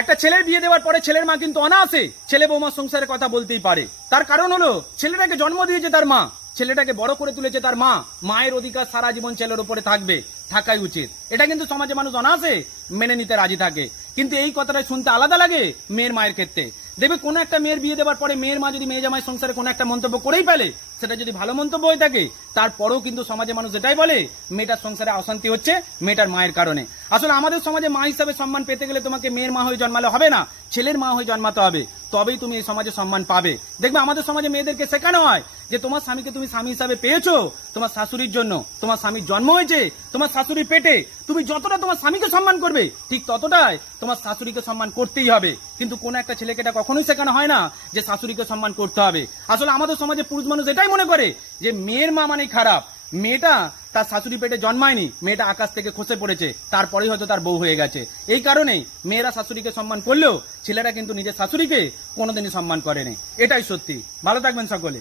একটা ছেলের বিয়ে দেওয়ার পরে ছেলের মা কিন্তু অনায়াসে ছেলে বৌমার সংসারের কথা বলতেই পারে। তার কারণ হলো ছেলেটাকে জন্ম দিয়েছে তার মা, ছেলেটাকে বড় করে তুলেছে তার মা। মায়ের অধিকার সারা জীবন ছেলের উপরে থাকবে, থাকাই উচিত। এটা কিন্তু সমাজে মানুষ অনায়াসে মেনে নিতে রাজি থাকে। কিন্তু এই কথাটা শুনতে আলাদা লাগে মেয়ের মায়ের ক্ষেত্রে। দেখবে কোনো একটা মেয়ের বিয়ে দেওয়ার পরে মেয়ের মা যদি মেয়ে জামাই সংসারে কোনো একটা মন্তব্য করেই ফেলে, সেটা যদি ভালো মন্তব্য হয়ে থাকে, তারপরেও কিন্তু সমাজে মানুষ এটাই বলে মেয়েটার সংসারে অশান্তি হচ্ছে মেয়েটার মায়ের কারণে। আসলে আমাদের সমাজে মা হিসাবে সম্মান পেতে গেলে তোমাকে মেয়ের মা হয়ে জন্মালে হবে না, ছেলের মা হয়ে জন্মাতে হবে, তবেই তুমি এই সমাজে সম্মান পাবে। দেখবে আমাদের সমাজে মেয়েদেরকে শেখানো হয় যে তোমার স্বামীকে তুমি স্বামী হিসাবে পেয়েছো তোমার শাশুড়ির জন্য, তোমার স্বামীর জন্ম হয়েছে তোমার শাশুড়ির পেটে, তুমি যতটা তোমার স্বামীকে সম্মান করবে ঠিক ততটাই তোমার শাশুড়িকে সম্মান করতেই হবে। কিন্তু কোন একটা ছেলেকে এটা কখনোই শেখানো হয় না যে শাশুড়িকে সম্মান করতে হবে। আসলে আমাদের সমাজে পুরুষ মানুষ এটাই মনে করে যে মেয়ের মা মানে খারাপ, মেয়েটা তার শাশুড়ি পেটে জন্মায়নি, মেয়েটা আকাশ থেকে খসে পড়েছে, তারপরেই হয়তো তার বউ হয়ে গেছে। এই কারণেই মেয়েরা শাশুড়িকে সম্মান করলেও ছেলেরা কিন্তু নিজের শাশুড়িকে কোনোদিনই সম্মান করেনি। এটাই সত্যি। ভালো থাকবেন সকলে।